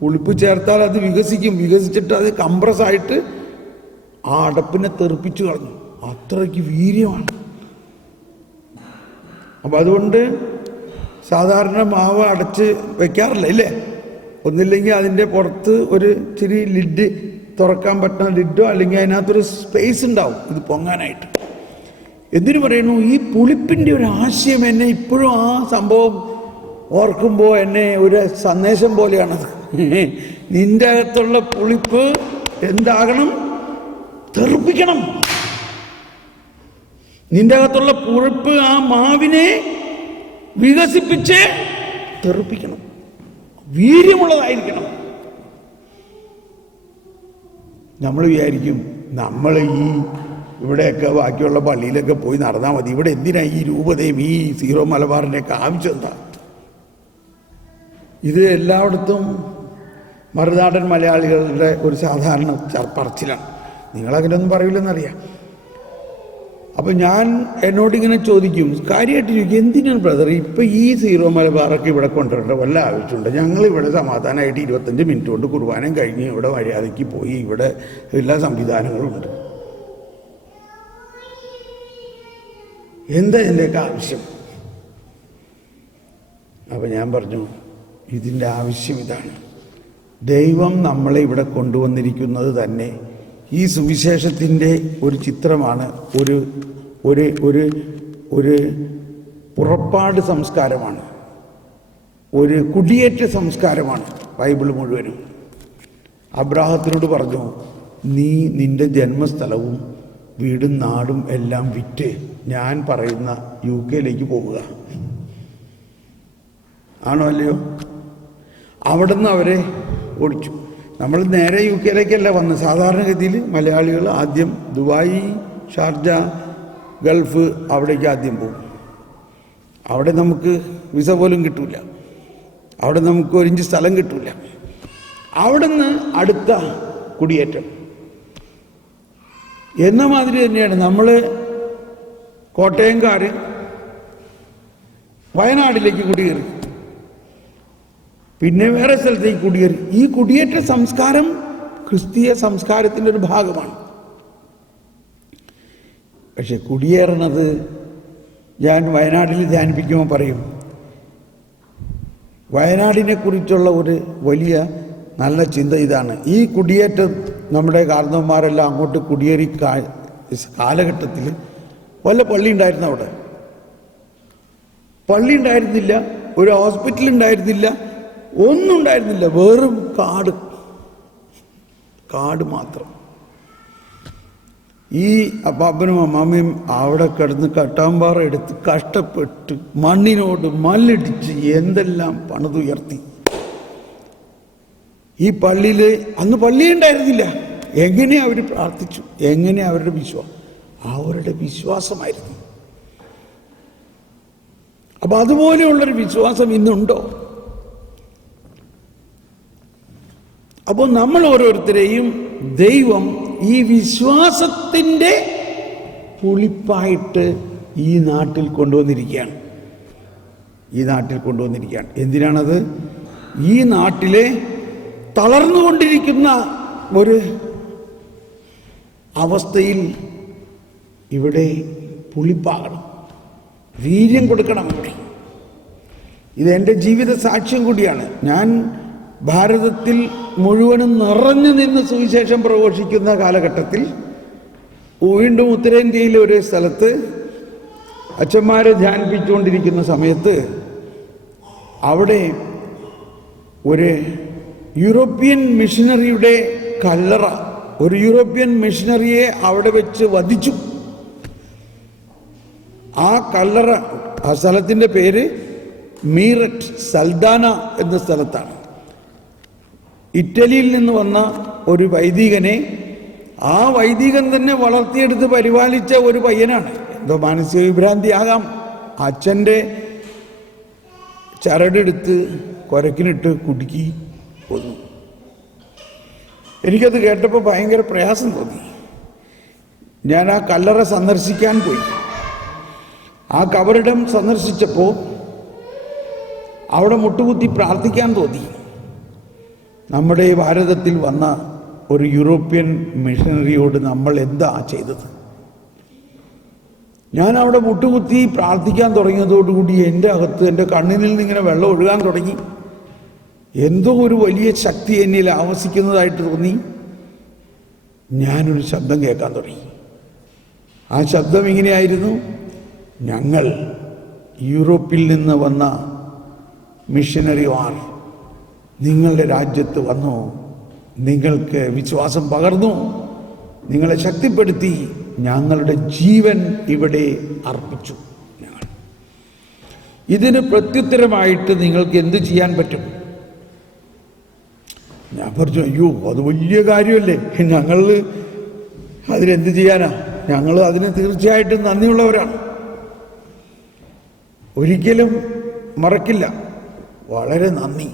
പുളിപ്പ് ചേർത്താൽ അത് വികസിക്കും. വികസിച്ചിട്ട് അത് കംപ്രസ്സായിട്ട് ആ അടപ്പിനെ തെറിപ്പിച്ചു കളഞ്ഞു. അത്രയ്ക്ക് വീര്യമാണ്. അപ്പം അതുകൊണ്ട് സാധാരണ മാവ് അടച്ച് വെക്കാറില്ല ഇല്ലേ? ഒന്നില്ലെങ്കിൽ അതിൻ്റെ പുറത്ത് ഒരു ഇച്ചിരി ലിഡ്, തുറക്കാൻ പറ്റുന്ന ലിഡോ അല്ലെങ്കിൽ അതിനകത്തൊരു സ്പേസ് ഉണ്ടാവും ഇത് പൊങ്ങാനായിട്ട്. എന്തിനു പറയുന്നു? ഈ പുളിപ്പിൻ്റെ ഒരു ആശയം എന്നെ ഇപ്പോഴും ആ സംഭവം ഓർക്കുമ്പോൾ എന്നെ ഒരു സന്ദേശം പോലെയാണത്. നിന്റെ അകത്തുള്ള പുളിപ്പ് എന്താകണം? തെറിപ്പിക്കണം. നിന്റെ അകത്തുള്ള പുളിപ്പ് ആ മാവിനെ വികസിപ്പിച്ച് തെറിപ്പിക്കണം, വീര്യമുള്ളതായിരിക്കണം. നമ്മൾ വിചാരിക്കും നമ്മൾ ഈ ഇവിടെയൊക്കെ ബാക്കിയുള്ള പള്ളിയിലൊക്കെ പോയി നടന്നാൽ മതി, ഇവിടെ എന്തിനാ ഈ രൂപതയും ഈ സീറോ മലബാറിൻ്റെയൊക്കെ ആവശ്യം എന്താ? ഇത് എല്ലായിടത്തും മറുനാടൻ മലയാളികളുടെ ഒരു സാധാരണ പറച്ചിലാണ്. നിങ്ങളങ്ങനെയൊന്നും പറയില്ലെന്നറിയാം. അപ്പം ഞാൻ എന്നോടിങ്ങനെ ചോദിക്കും, കാര്യമായിട്ട് ചോദിക്കും, എന്തിനാണ് ബ്രദർ ഇപ്പം ഈ സീറോ മലബാറൊക്കെ ഇവിടെ കൊണ്ടുവരേണ്ട വല്ല ആവശ്യമുണ്ട്? ഞങ്ങളിവിടെ സമാധാനമായിട്ട് 25 മിനിറ്റ് കൊണ്ട് കുർബാനയും കഴിഞ്ഞ് ഇവിടെ മര്യാദയ്ക്ക് പോയി, ഇവിടെ എല്ലാ സംവിധാനങ്ങളും ഉണ്ട്. എന്താ ഇതിൻ്റെയൊക്കെ ആവശ്യം? അപ്പം ഞാൻ പറഞ്ഞു, ഇതിൻ്റെ ആവശ്യം ഇതാണ്. ദൈവം നമ്മളെ ഇവിടെ കൊണ്ടുവന്നിരിക്കുന്നത് തന്നെ ഈ സുവിശേഷത്തിൻ്റെ ഒരു ചിത്രമാണ്. ഒരു ഒരു ഒരു ഒരു പുറപ്പാട് സംസ്കാരമാണ്, ഒരു കുടിയേറ്റ സംസ്കാരമാണ് ബൈബിൾ മുഴുവനും. അബ്രാഹത്തിനോട് പറഞ്ഞു, നീ നിൻ്റെ ജന്മസ്ഥലവും വീടും നാടും എല്ലാം വിറ്റ് ഞാൻ പറയുന്ന UK പോവുക. ആണോ അല്ലയോ? അവിടുന്ന് അവരെ ഓടിച്ചു. നമ്മൾ നേരെ UK വന്ന്. സാധാരണഗതിയിൽ മലയാളികൾ ആദ്യം ദുബായ്, ഷാർജ, ഗൾഫ് അവിടേക്ക് ആദ്യം പോകും. അവിടെ നമുക്ക് വിസ പോലും കിട്ടൂല, അവിടെ നമുക്ക് 1 ഇഞ്ച് സ്ഥലം കിട്ടൂല. അവിടുന്ന് അടുത്ത കുടിയേറ്റം എന്ന മാതിരി തന്നെയാണ് നമ്മൾ കോട്ടയംകാർ വയനാട്ടിലേക്ക് കുടിയേറി, പിന്നെ വേറെ സ്ഥലത്തേക്ക് കുടിയേറി. ഈ കുടിയേറ്റ സംസ്കാരം ക്രിസ്തീയ സംസ്കാരത്തിൻ്റെ ഒരു ഭാഗമാണ്. പക്ഷെ കുടിയേറണത് ഞാൻ വയനാട്ടിൽ ധ്യാനിപ്പിക്കുമ്പോൾ പറയും, വയനാടിനെ കുറിച്ചുള്ള ഒരു വലിയ നല്ല ചിന്ത ഇതാണ്. ഈ കുടിയേറ്റം നമ്മുടെ കാരണവന്മാരെല്ലാം അങ്ങോട്ട് കുടിയേറി കാലഘട്ടത്തിൽ വല്ല പള്ളി ഉണ്ടായിരുന്നു? അവിടെ പള്ളി ഉണ്ടായിരുന്നില്ല, ഒരു ഹോസ്പിറ്റൽ ഉണ്ടായിരുന്നില്ല, ഒന്നും ഉണ്ടായിരുന്നില്ല. വെറും കാട് മാത്രം. ഈ അപ്പാപ്പനും അമ്മാമ്മയും അവിടെ കിടന്ന് കട്ടാമ്പാറ എടുത്ത് കഷ്ടപ്പെട്ട് മണ്ണിനോട് മല്ലിടിച്ച് എന്തെല്ലാം പണിതുയർത്തി. ഈ പള്ളിയിൽ അന്ന് പള്ളി ഉണ്ടായിരുന്നില്ല. എങ്ങനെ അവർ പ്രാർത്ഥിച്ചു, എങ്ങനെ അവരുടെ വിശ്വാസമായിരുന്നു. അപ്പം അതുപോലെയുള്ളൊരു വിശ്വാസം ഇന്നുണ്ടോ? അപ്പോൾ നമ്മൾ ഓരോരുത്തരെയും ദൈവം ഈ വിശ്വാസത്തിൻ്റെ പുളിപ്പായിട്ട് ഈ നാട്ടിൽ കൊണ്ടുവന്നിരിക്കുകയാണ്. എന്തിനാണത്? ഈ നാട്ടിലെ തളർന്നുകൊണ്ടിരിക്കുന്ന ഒരു അവസ്ഥയിൽ ഇവിടെ പുളിപ്പാകണം, വീര്യം കൊടുക്കണം. ഇവിടെ ഇതെൻ്റെ ജീവിത സാക്ഷ്യം കൂടിയാണ്. ഞാൻ ഭാരതത്തിൽ മുഴുവനും നിറഞ്ഞു നിന്ന് സുവിശേഷം പ്രഘോഷിക്കുന്ന കാലഘട്ടത്തിൽ വീണ്ടും ഉത്തരേന്ത്യയിലെ ഒരു സ്ഥലത്ത് അച്ഛന്മാരെ ധ്യാനിപ്പിച്ചുകൊണ്ടിരിക്കുന്ന സമയത്ത് അവിടെ ഒരു യൂറോപ്യൻ മിഷനറിയുടെ കല്ലറ, ഒരു യൂറോപ്യൻ മിഷനറിയെ അവിടെ വെച്ച് വധിച്ചു. ആ കല്ലറ, ആ സ്ഥലത്തിൻ്റെ പേര് മീററ്റ്, സൽദാന എന്ന സ്ഥലത്താണ്. ഇറ്റലിയിൽ നിന്ന് വന്ന ഒരു വൈദികനെ, ആ വൈദികൻ തന്നെ വളർത്തിയെടുത്ത് പരിപാലിച്ച ഒരു പയ്യനാണ്. എന്തോ മാനസിക വിഭ്രാന്തി ആകാം, അച്ഛൻ്റെ ചരടെടുത്ത് കുരക്കിനിട്ട് കുടുക്കി കൊന്നു. എനിക്കത് കേട്ടപ്പോൾ ഭയങ്കര പ്രയാസം തോന്നി. ഞാൻ ആ കല്ലറ സന്ദർശിക്കാൻ പോയി. ആ കബറിടം സന്ദർശിച്ചപ്പോൾ അവിടെ മുട്ടുകുത്തി പ്രാർത്ഥിക്കാൻ തോന്നി. നമ്മുടെ ഭാരതത്തിൽ വന്ന ഒരു യൂറോപ്യൻ മിഷനറിയോട് നമ്മൾ എന്താ ചെയ്തത്? ഞാൻ അവിടെ മുട്ടുകുത്തി പ്രാർത്ഥിക്കാൻ തുടങ്ങിയതോടുകൂടി എൻ്റെ അകത്ത് എൻ്റെ കണ്ണിൽ നിന്ന് ഇങ്ങനെ വെള്ളം ഒഴുകാൻ തുടങ്ങി. എന്തോ ഒരു വലിയ ശക്തി എന്നിൽ ആവസിക്കുന്നതായിട്ട് തോന്നി. ഞാനൊരു ശബ്ദം കേൾക്കാൻ തുടങ്ങി. ആ ശബ്ദം ഇങ്ങനെയായിരുന്നു: ഞങ്ങൾ യൂറോപ്പിൽ നിന്ന് വന്ന മിഷനറിമാർ നിങ്ങളുടെ രാജ്യത്ത് വന്നു, നിങ്ങൾക്ക് വിശ്വാസം പകർന്നു, നിങ്ങളെ ശക്തിപ്പെടുത്തി, ഞങ്ങളുടെ ജീവൻ ഇവിടെ അർപ്പിച്ചു. ഞങ്ങൾ ഇതിന് പ്രത്യുത്തരമായിട്ട് നിങ്ങൾക്ക് എന്ത് ചെയ്യാൻ പറ്റും? ഞാൻ പറഞ്ഞു, അയ്യോ അത് വലിയ കാര്യമല്ലേ, ഞങ്ങൾ അതിനെന്ത് ചെയ്യാനാ, ഞങ്ങൾ അതിന് തീർച്ചയായിട്ടും നന്ദിയുള്ളവരാണ്, ഒരിക്കലും മറക്കില്ല, വളരെ നന്ദി.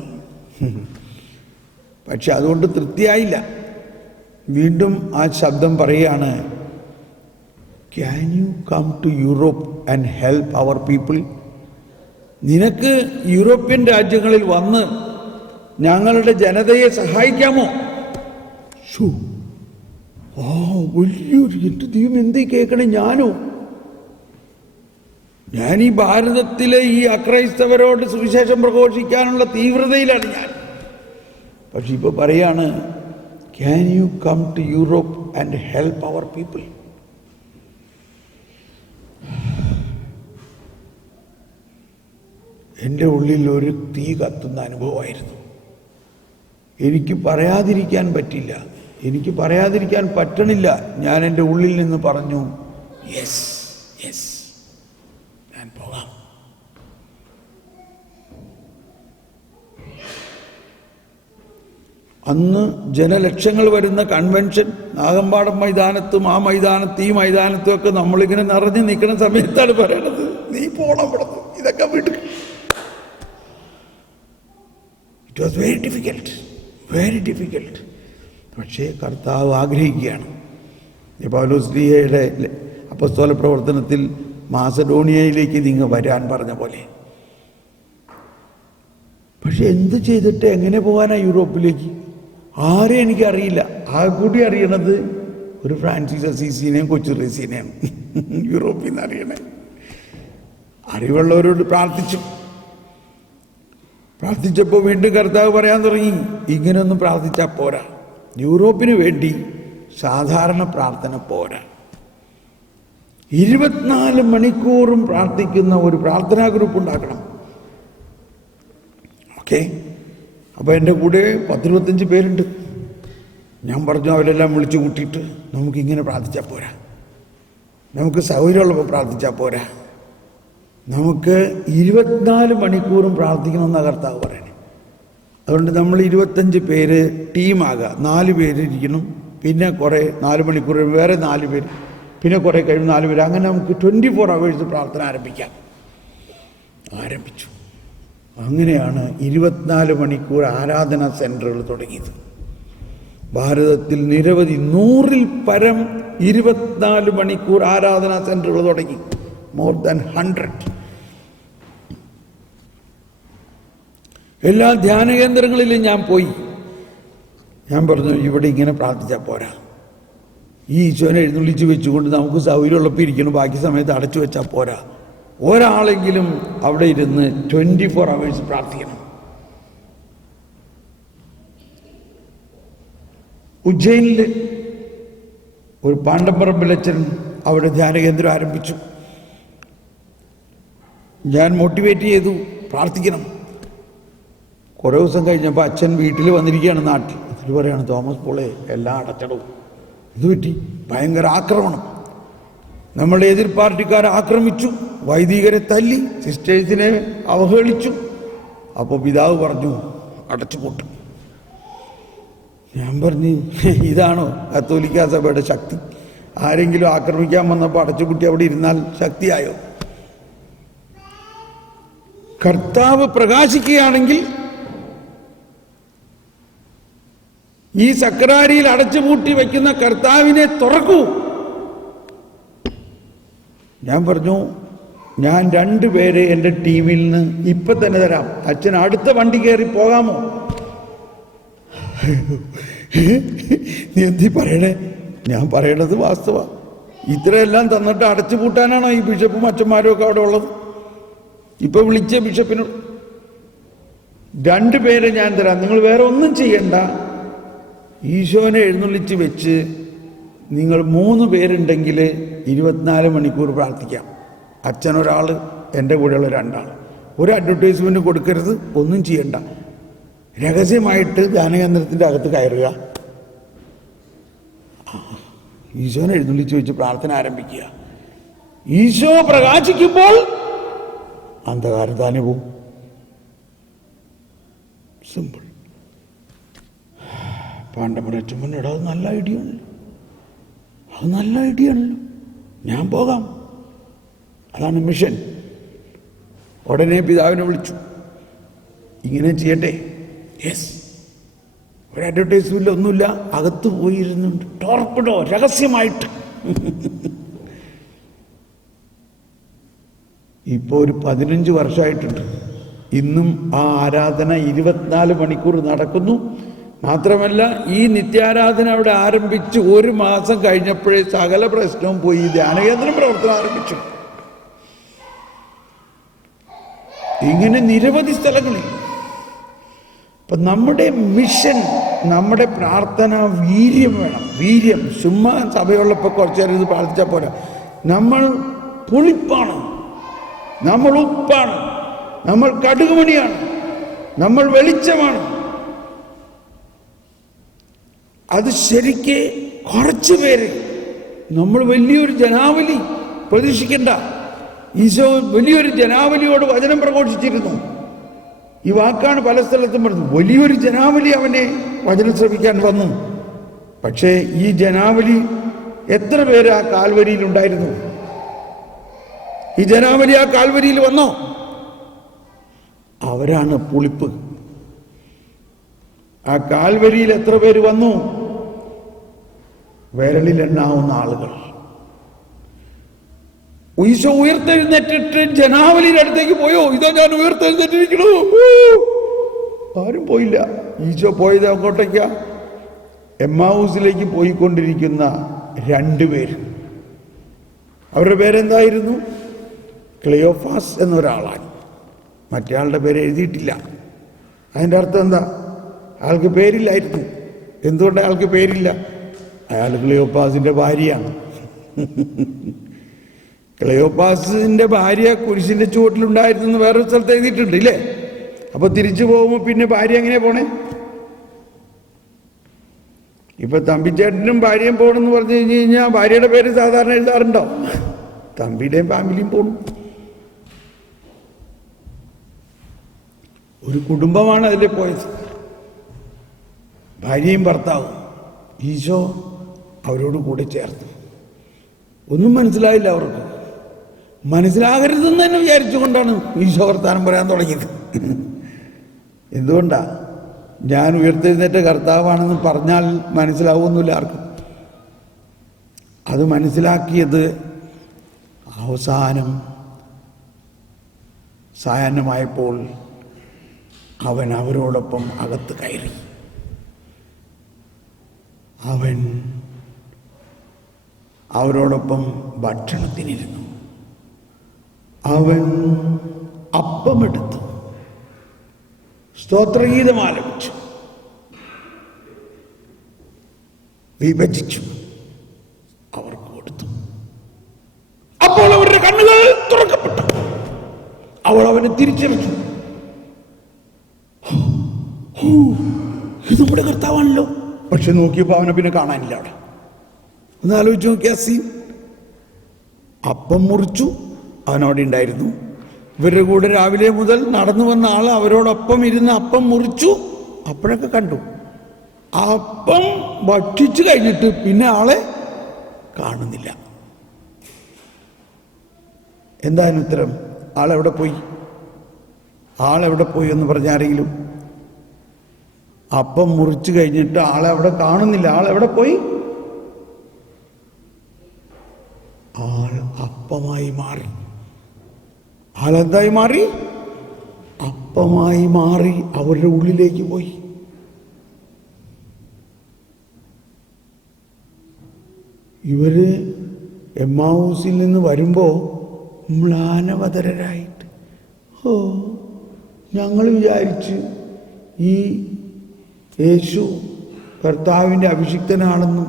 പക്ഷെ അതുകൊണ്ട് തൃപ്തിയായില്ല. വീണ്ടും ആ ശബ്ദം പറയുകയാണ്, can you come to Europe and help our people? നിനക്ക് യൂറോപ്യൻ രാജ്യങ്ങളിൽ വന്ന് ഞങ്ങളുടെ ജനതയെ സഹായിക്കാമോ? വലിയൊരു എൻ്റെ ദൈവം എന്തേ കേൾക്കണേ, ഞാൻ ഈ ഭാരതത്തിലെ ഈ അക്രൈസ്തവരോട് സുവിശേഷം പ്രഘോഷിക്കാനുള്ള തീവ്രതയിലാണ് ഞാൻ. പക്ഷെ ഇപ്പൊ പറയാണ്, can you come to Europe and help our people? എൻ്റെ ഉള്ളിൽ ഒരു തീ കത്തുന്ന അനുഭവമായിരുന്നു. എനിക്ക് പറയാതിരിക്കാൻ പറ്റില്ല, എനിക്ക് പറയാതിരിക്കാൻ പറ്റണില്ല. ഞാൻ എൻ്റെ ഉള്ളിൽ നിന്ന് പറഞ്ഞു, യെസ് യെസ്, ഞാൻ പോകാം. അന്ന് ജനലക്ഷങ്ങൾ വരുന്ന കൺവെൻഷൻ നാഗമ്പാടം മൈതാനത്തും ആ മൈതാനത്തും ഈ മൈതാനത്തും ഒക്കെ നമ്മളിങ്ങനെ നിറഞ്ഞു നിൽക്കുന്ന സമയത്താണ് പറയണത്, നീ പോണം ഇവിടുന്ന്, ഇതൊക്കെ വീട്ടിൽ. It was very difficult, very difficult. പക്ഷേ കർത്താവ് ആഗ്രഹിക്കുകയാണ്. പൗലോസ്ലീഹയുടെ അപ്പസ്തോല പ്രവർത്തനത്തിൽ മാസഡോണിയയിലേക്ക് നിങ്ങൾ വരാൻ പറഞ്ഞ പോലെ. പക്ഷെ എന്ത് ചെയ്തിട്ട് എങ്ങനെ പോകാനാ യൂറോപ്പിലേക്ക്? ആരെയും എനിക്കറിയില്ല. ആ കൂടി അറിയണത് ഒരു ഫ്രാൻസിസ് അസീസിനെയും കൊച്ചുറേസിനെയും യൂറോപ്പിൽ നിന്ന് അറിയണേ. അറിവുള്ളവരോട് പ്രാർത്ഥിച്ചപ്പോൾ വീണ്ടും കർത്താവ് പറയാൻ തുടങ്ങി, ഇങ്ങനെയൊന്നും പ്രാർത്ഥിച്ചാൽ പോരാ, യൂറോപ്പിന് വേണ്ടി സാധാരണ പ്രാർത്ഥന പോരാ, 24 മണിക്കൂറും പ്രാർത്ഥിക്കുന്ന ഒരു പ്രാർത്ഥനാ ഗ്രൂപ്പ് ഉണ്ടാക്കണം. ഓക്കെ, അപ്പോൾ എൻ്റെ കൂടെ 10-25 പേരുണ്ട്. ഞാൻ പറഞ്ഞു, അവരെല്ലാം വിളിച്ചു കൂട്ടിയിട്ട് നമുക്കിങ്ങനെ പ്രാർത്ഥിച്ചാൽ പോരാ, നമുക്ക് സൗകര്യമുള്ളപ്പോൾ പ്രാർത്ഥിച്ചാൽ പോരാ, നമുക്ക് 24 മണിക്കൂറും പ്രാർത്ഥിക്കണമെന്നാണ് കർത്താവ് പറയണേ. അതുകൊണ്ട് നമ്മൾ 25 പേര് ടീമാകുക, 4 പേര് ഇരിക്കണം, പിന്നെ കുറേ 4 മണിക്കൂർ വേറെ 4 പേര്, പിന്നെ കുറേ കഴിയും 4 പേര്, അങ്ങനെ നമുക്ക് 24 hours പ്രാർത്ഥന ആരംഭിച്ചു. അങ്ങനെയാണ് 24 മണിക്കൂർ ആരാധനാ സെൻ്ററുകൾ തുടങ്ങിയത്. ഭാരതത്തിൽ നിരവധി 100-ൽ പരം 24 മണിക്കൂർ ആരാധനാ സെൻ്ററുകൾ തുടങ്ങി, മോർ ദാൻ 100. എല്ലാ ധ്യാന കേന്ദ്രങ്ങളിലും ഞാൻ പോയി. ഞാൻ പറഞ്ഞു, ഇവിടെ ഇങ്ങനെ പ്രാർത്ഥിച്ചാൽ പോരാ, ഈ ഈശോനെ എഴുന്നള്ളിച്ച് വെച്ചുകൊണ്ട് നമുക്ക് സൗകര്യമുള്ളപ്പോൾ ഇരിക്കണം, ബാക്കി സമയത്ത് അടച്ചു വെച്ചാൽ പോരാ, ഒരാളെങ്കിലും അവിടെ ഇരുന്ന് 24 hours പ്രാർത്ഥിക്കണം. ഉജ്ജയിനിൽ ഒരു പാണ്ഡപ്പറമ്പിലച്ചൻ അവിടെ ധ്യാനകേന്ദ്രം ആരംഭിച്ചു. ഞാൻ മോട്ടിവേറ്റ് ചെയ്തു, പ്രാർത്ഥിക്കണം. കുറേ ദിവസം കഴിഞ്ഞപ്പോൾ അച്ഛൻ വീട്ടിൽ വന്നിരിക്കുകയാണ്, നാട്ടിൽ. അതിൽ പറയാണ്, തോമസ് പോളെ എല്ലാം അടച്ചിടും. ഇത് പറ്റി ഭയങ്കര ആക്രമണം, നമ്മുടെ എതിർ പാർട്ടിക്കാരെ ആക്രമിച്ചു, വൈദികരെ തല്ലി, സിസ്റ്റേഴ്സിനെ അവഹേളിച്ചു. അപ്പോൾ പിതാവ് പറഞ്ഞു, അടച്ചുപൂട്ടും. ഞാൻ പറഞ്ഞു, ഇതാണോ കത്തോലിക്കാ സഭയുടെ ശക്തി? ആരെങ്കിലും ആക്രമിക്കാൻ വന്നപ്പോൾ അടച്ചുപൂട്ടി അവിടെ ഇരുന്നാൽ ശക്തിയായോ? കർത്താവ് പ്രകാശിക്കുകയാണെങ്കിൽ ഈ സക്രാരിയിൽ അടച്ചുപൂട്ടി വയ്ക്കുന്ന കർത്താവിനെ തുറക്കൂ. ഞാൻ പറഞ്ഞു, ഞാൻ 2 പേരെ എൻ്റെ ടീമിൽ നിന്ന് ഇപ്പം തന്നെ തരാം, അച്ഛൻ അടുത്ത വണ്ടി കയറി പോകാമോ? നീ എന്തി പറയണേ? ഞാൻ പറയണത് വാസ്തവ. ഇത്രയെല്ലാം തന്നിട്ട് അടച്ചു പൂട്ടാനാണോ ഈ ബിഷപ്പും അച്ഛന്മാരും ഒക്കെ അവിടെ ഉള്ളത്? ഇപ്പൊ വിളിച്ച ബിഷപ്പിനോട് 2 പേരെ ഞാൻ തരാം, നിങ്ങൾ വേറെ ഒന്നും ചെയ്യണ്ട, ഈശോനെ എഴുന്നള്ളിച്ച് വെച്ച് നിങ്ങൾ 3 പേരുണ്ടെങ്കിൽ 24 മണിക്കൂർ പ്രാർത്ഥിക്കാം. അച്ഛനൊരാൾ, എൻ്റെ കൂടെയുള്ള 2 ആൾ. ഒരു അഡ്വർടൈസ്മെന്റ് കൊടുക്കരുത്, ഒന്നും ചെയ്യണ്ട. രഹസ്യമായിട്ട് ധ്യാനകേന്ദ്രത്തിൻ്റെ അകത്ത് കയറുക, ഈശോനെ എഴുന്നള്ളിച്ച് വെച്ച് പ്രാർത്ഥന ആരംഭിക്കുക. ഈശോ പ്രകാശിക്കുമ്പോൾ അന്ധകാരം താനെ പോവും. സിമ്പിൾ. പാണ്ഡവരുടെ അച്ഛമ്മനോട് അത് നല്ല ഐഡിയ ആണല്ലോ, അത് നല്ല ഐഡിയ ആണല്ലോ, ഞാൻ പോകാം. അതാണ് മിഷൻ. ഉടനെ പിതാവിനെ വിളിച്ചു, ഇങ്ങനെ ചെയ്യട്ടെ? യെസ്. ഒരു അഡ്വർടൈസ്മെന്റ് ഒന്നുമില്ല, അകത്ത് പോയിരുന്നുണ്ട്, ടോർപ്പിഡോ രഹസ്യമായിട്ട്. ഇപ്പോൾ ഒരു 15 വർഷമായിട്ടുണ്ട്. ഇന്നും ആ ആരാധന 24 മണിക്കൂർ നടക്കുന്നു. മാത്രമല്ല, ഈ നിത്യാരാധന അവിടെ ആരംഭിച്ച് 1 മാസം കഴിഞ്ഞപ്പോഴേ സകല പ്രശ്നവും പോയി. ധ്യാനകേന്ദ്രം പ്രവർത്തനം ആരംഭിച്ചു. ഇങ്ങനെ നിരവധി സ്ഥലങ്ങളിൽ. അപ്പം നമ്മുടെ മിഷൻ, നമ്മുടെ പ്രാർത്ഥന വീര്യം വേണം. വീര്യം. ചുമ്മാ സഭയുള്ളപ്പോൾ കുറച്ചു നേരം ഇത് പ്രാർത്ഥിച്ചാൽ പോരാ. നമ്മൾ പുളിപ്പാണ്, നമ്മൾ ഉപ്പാണ്, നമ്മൾ കടുകുമണിയാണ്, നമ്മൾ വെളിച്ചമാണ്. അത് ശരിക്ക് കുറച്ചു പേര്, നമ്മൾ വലിയൊരു ജനാവലി പ്രതീക്ഷിക്കണ്ട. ഈശോ വലിയൊരു ജനാവലിയോട് വചനം പ്രഘോഷിച്ചിരുന്നു. ഈ വാക്കാണ് പല സ്ഥലത്തും പറഞ്ഞത്. വലിയൊരു ജനാവലി അവനെ വചനം ശ്രമിക്കാൻ വന്നു. പക്ഷേ ഈ ജനാവലി എത്ര പേര് ആ കാൽവരിയിൽ ഉണ്ടായിരുന്നു? ഈ ജനാവലി ആ കാൽവരിയിൽ വന്നോ? അവരാണ് പുളിപ്പ്. ആ കാൽവരിയിൽ എത്ര പേര് വന്നു? വിരലിൽ എണ്ണാവുന്ന ആളുകൾ. ഈശോ ഉയർത്തെഴുന്നേറ്റിട്ട് ജനാവലിയുടെ അടുത്തേക്ക് പോയോ? ഇതാ ഞാൻ ഉയർത്തെഴുന്നേറ്റിരിക്കണു. ആരും പോയില്ല. ഈശോ പോയത് അങ്ങോട്ടേക്ക? എമ്മാവൂസിലേക്ക് പോയിക്കൊണ്ടിരിക്കുന്ന 2 പേര്. അവരുടെ പേരെന്തായിരുന്നു? ക്ലിയോഫാസ് എന്നൊരാളാണ്. മറ്റേയാളുടെ പേര് എഴുതിയിട്ടില്ല. അതിൻ്റെ അർത്ഥം എന്താ? അയാൾക്ക് പേരില്ലായിരുന്നു. എന്തുകൊണ്ട് അയാൾക്ക് പേരില്ല? അയാൾ ക്ലിയോപ്പാസിന്റെ ഭാര്യയാണ്. ക്ലിയോപ്പാസിന്റെ ഭാര്യ കുരിശിന്റെ ചുവട്ടിലുണ്ടായിരുന്നു വേറൊരു സ്ഥലത്ത് എഴുതിയിട്ടുണ്ട് ഇല്ലേ? അപ്പൊ തിരിച്ചു പോകുമ്പോൾ പിന്നെ ഭാര്യ എങ്ങനെ പോണേ? ഇപ്പൊ തമ്പിച്ചേട്ടനും ഭാര്യയും പോകണമെന്ന് പറഞ്ഞു കഴിഞ്ഞാൽ ഭാര്യയുടെ പേര് സാധാരണ എഴുതാറുണ്ടോ? തമ്പിയുടെയും ഫാമിലിയും പോണു. ഒരു കുടുംബമാണ് അതിൽ പോയത്, ഭാര്യയും ഭർത്താവും. ഈശോ അവരോട് കൂടെ ചേർന്നു. ഒന്നും മനസ്സിലായില്ല അവർക്ക്. മനസ്സിലാകരുതെന്ന് തന്നെ വിചാരിച്ചുകൊണ്ടാണ് ഈശോ വർത്താനം പറയാൻ തുടങ്ങിയത്. എന്തുകൊണ്ടാ? ഞാൻ ഉയർത്തെഴുന്നേറ്റ കർത്താവാണെന്ന് പറഞ്ഞാൽ മനസ്സിലാവുന്നില്ല ആർക്കും. അത് മനസ്സിലാക്കിയത് അവസാനം സായാഹ്നമായപ്പോൾ അവൻ അവരോടൊപ്പം അകത്ത് കയറി. അവൻ അവരോടൊപ്പം ഭക്ഷണത്തിനിരുന്നു. അവൻ അപ്പമെടുത്തു, സ്തോത്രഗീതം ആലപിച്ചു, വിഭജിച്ചു, അവർക്ക് കൊടുത്തു. അപ്പോൾ അവരുടെ കണ്ണുകൾ തുറക്കപ്പെട്ടു. അവൾ അവനെ തിരിച്ചറിഞ്ഞു. ഇത് നമ്മുടെ കർത്താവാണല്ലോ. പക്ഷെ നോക്കിയപ്പോൾ അവനെ പിന്നെ കാണാനില്ല അവിടെ. ഒന്ന് ആലോചിച്ച് നോക്കിയാ സീൻ. അപ്പം മുറിച്ചു, അവനവിടെ ഉണ്ടായിരുന്നു. ഇവരുടെ കൂടെ രാവിലെ മുതൽ നടന്നു വന്ന ആൾ അവരോടൊപ്പം ഇരുന്ന് അപ്പം മുറിച്ചു. അപ്പോഴൊക്കെ കണ്ടു. അപ്പം ഭക്ഷിച്ചു കഴിഞ്ഞിട്ട് പിന്നെ ആളെ കാണുന്നില്ല. എന്തായാലും ഉത്തരം? ആളെവിടെ പോയി? ആളെവിടെ പോയി എന്ന് പറഞ്ഞ ആരെങ്കിലും? അപ്പം മുറിച്ചു കഴിഞ്ഞിട്ട് ആളെ അവിടെ കാണുന്നില്ല. ആളെവിടെ പോയി? ആൾ അപ്പമായി മാറി. ആളെന്തായി മാറി? അപ്പമായി മാറി അവരുടെ ഉള്ളിലേക്ക് പോയി. ഇവര് എമ്മാവൂസിൽ നിന്ന് വരുമ്പോൾ മ്ലാനവതരായിട്ട് ഞങ്ങൾ വിചാരിച്ച് ഈ യേശു കർത്താവിൻ്റെ അഭിഷിക്തനാണെന്നും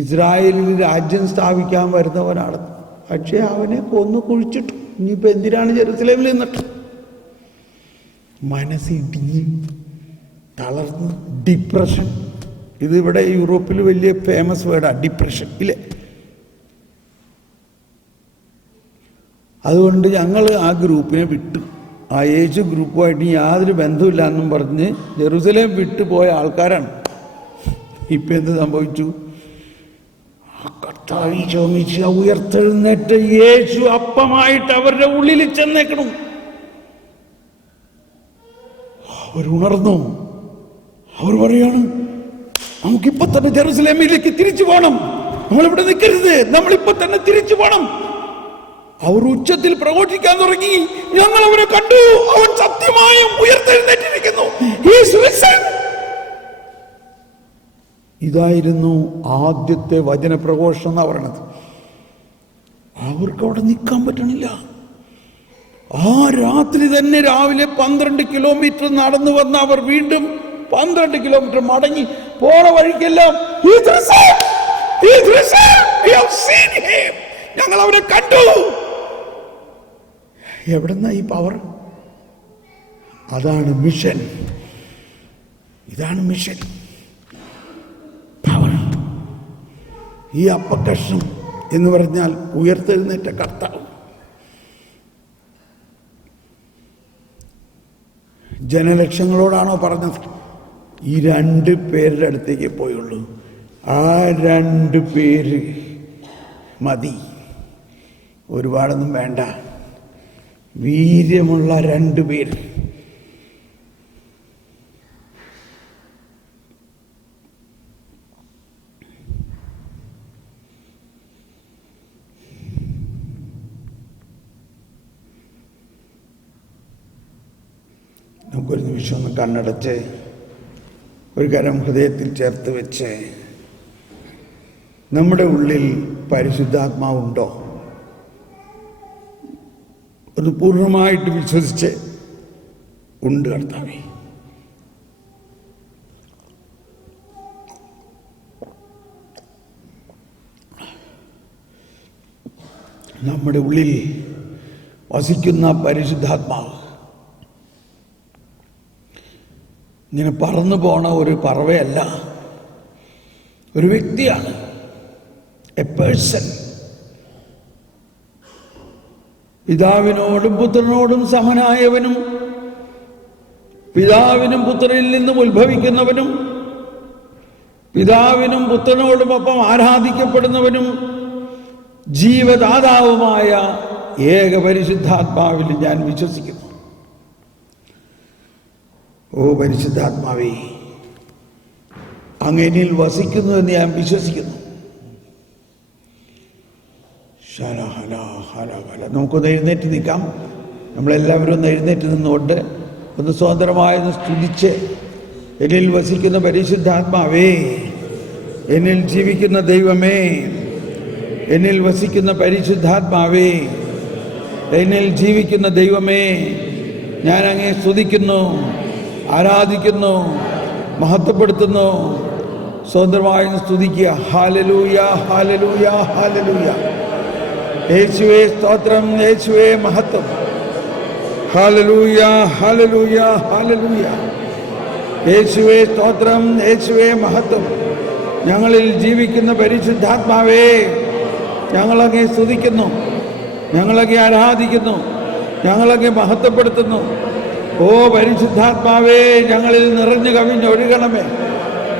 ഇസ്രായേലിൽ രാജ്യം സ്ഥാപിക്കാൻ വരുന്നവനാണെന്നും. പക്ഷേ അവനെ കൊന്നു കുഴിച്ചിട്ടു. ഇനിയിപ്പോൾ എന്തിനാണ് ജെറുസലേമിൽ നിന്നിട്ട്? മനസ്സിടിഞ്ഞ് തളർന്ന് ഡിപ്രഷൻ. ഇതിവിടെ യൂറോപ്പിൽ വലിയ ഫേമസ് വേർഡാണ് ഡിപ്രഷൻ, ഇല്ലേ? അതുകൊണ്ട് ഞങ്ങൾ ആ ഗ്രൂപ്പിനെ വിട്ടു. ആ യേശു ഗ്രൂപ്പുമായിട്ട് യാതൊരു ബന്ധമില്ല എന്നും പറഞ്ഞ് ജെറുസലേം വിട്ടു പോയ ആൾക്കാരാണ്. ഇപ്പം എന്ത് സംഭവിച്ചു? കർത്താവ് ചോമിച്ച് ഉയർത്തെഴുന്നേറ്റ് യേശു അപ്പമായിട്ട് അവരുടെ ഉള്ളിൽ ചെന്നേക്കണം. അവരുണർന്നു. അവർ പറയാണ്, നമുക്കിപ്പോ തന്നെ ജെറുസലേമിലേക്ക് തിരിച്ചു പോകണം, നമ്മളിവിടെ നിൽക്കരുത്, നമ്മളിപ്പോ തന്നെ തിരിച്ചു പോകണം. അവർ ഉച്ചത്തിൽ പ്രഘോഷിക്കാൻ തുടങ്ങി, ഞങ്ങൾ അവരെ കണ്ടു, അവൻ സത്യമായും ഉയർത്തെഴുന്നേറ്റിരിക്കുന്നു. ഇതായിരുന്നു ആദ്യത്തെ വചന പ്രഘോഷണം എന്നാ പറയണത്. അവർക്ക് അവിടെ നിൽക്കാൻ പറ്റണില്ല. ആ രാത്രി തന്നെ രാവിലെ 12 കിലോമീറ്റർ നടന്നു വന്ന അവർ വീണ്ടും 12 കിലോമീറ്റർ മടങ്ങി പോണ വഴിക്കെല്ലാം ഞങ്ങൾ അവരെ കണ്ടു. എവിടെന്നാ ഈ പവർ? അതാണ് മിഷൻ. ഇതാണ് മിഷൻ പവർ. ഈ അപ്പക്കഷ്ണം എന്ന് പറഞ്ഞാൽ ഉയർത്തെഴുന്നേറ്റ കർത്താവ്. ജനലക്ഷങ്ങളോടാണോ പറഞ്ഞത്? ഈ 2 പേരുടെ അടുത്തേക്ക് പോയുള്ളൂ. ആ 2 പേര് മതി, ഒരുപാടൊന്നും വേണ്ട. വീര്യമുള്ള 2 പേര്. നമുക്കൊരു നിമിഷം ഒന്ന് കണ്ണടച്ച് ഒരു കരം ഹൃദയത്തിൽ ചേർത്ത് വെച്ച്, നമ്മുടെ ഉള്ളിൽ പരിശുദ്ധാത്മാവുണ്ടോ? അത് പൂർണ്ണമായിട്ട് വിശ്വസിച്ച്, ഉണ്ട് കർത്താവേ, നമ്മുടെ ഉള്ളിൽ വസിക്കുന്ന പരിശുദ്ധാത്മാവ് ഇങ്ങനെ പറന്നു പോണ ഒരു പറവയല്ല, ഒരു വ്യക്തിയാണ്. A person. പിതാവിനോടും പുത്രനോടും സമനായവനും പിതാവിനും പുത്രനിൽ നിന്നും ഉത്ഭവിക്കുന്നവനും പിതാവിനും പുത്രനോടുമൊപ്പം ആരാധിക്കപ്പെടുന്നവനും ജീവദാതാവുമായ ഏക പരിശുദ്ധാത്മാവിൽ ഞാൻ വിശ്വസിക്കുന്നു. ഓ പരിശുദ്ധാത്മാവേ, അങ്ങനിൽ വസിക്കുന്നു എന്ന് ഞാൻ വിശ്വസിക്കുന്നു. നമുക്കൊന്ന് എഴുന്നേറ്റ് നിൽക്കാം. നമ്മളെല്ലാവരും ഒന്ന് എഴുന്നേറ്റ് നിന്നുകൊണ്ട് ഒന്ന് സ്വതന്ത്രമായൊന്ന് സ്തുതിച്ച്, എന്നിൽ വസിക്കുന്ന പരിശുദ്ധാത്മാവേ, എന്നിൽ ജീവിക്കുന്ന ദൈവമേ, എന്നിൽ വസിക്കുന്ന പരിശുദ്ധാത്മാവേ, എന്നിൽ ജീവിക്കുന്ന ദൈവമേ, ഞാൻ അങ്ങയെ സ്തുതിക്കുന്നു, ആരാധിക്കുന്നു, മഹത്വപ്പെടുത്തുന്നു. സ്വതന്ത്രമായി സ്തുതിക്കുക. ഹല്ലേലൂയ, ഹല്ലേലൂയ, ഹല്ലേലൂയ. യേശുവേ സ്തോത്രം, യേശുവേ മഹത്വം. ഹല്ലേലൂയ, ഹല്ലേലൂയ, ഹല്ലേലൂയ. യേശുവേ സ്തോത്രം, യേശുവേ മഹത്വം. ഞങ്ങളിൽ ജീവിക്കുന്ന പരിശുദ്ധാത്മാവേ, ഞങ്ങളങ്ങേ സ്തുതിക്കുന്നു, ഞങ്ങളങ്ങേ ആരാധിക്കുന്നു, ഞങ്ങളങ്ങേ മഹത്വപ്പെടുത്തുന്നു. ഓ പരിശുദ്ധാത്മാവേ, ഞങ്ങളിൽ നിറഞ്ഞു കവിഞ്ഞൊഴുകണമേ.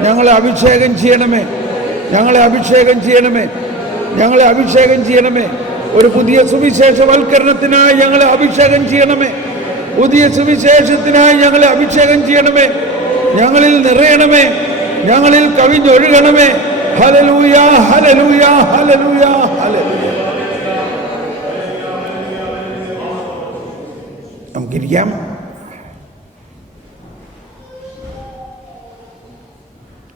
ഞങ്ങളെ അഭിഷേകം ചെയ്യണമേ, ഞങ്ങളെ അഭിഷേകം ചെയ്യണമേ, ഞങ്ങളെ അഭിഷേകം ചെയ്യണമേ. ഒരു പുതിയ സുവിശേഷവൽക്കരണത്തിനായി ഞങ്ങളെ അഭിഷേകം ചെയ്യണമേ. പുതിയ സുവിശേഷത്തിനായി ഞങ്ങളെ അഭിഷേകം ചെയ്യണമേ. ഞങ്ങളിൽ നിറയണമേ, ഞങ്ങളിൽ കവിഞ്ഞൊഴുകണമേ. ഹല്ലേലൂയ, ഹല്ലേലൂയ, ഹല്ലേലൂയ, ഹല്ലേലൂയ. നമുക്കിരിക്കാം.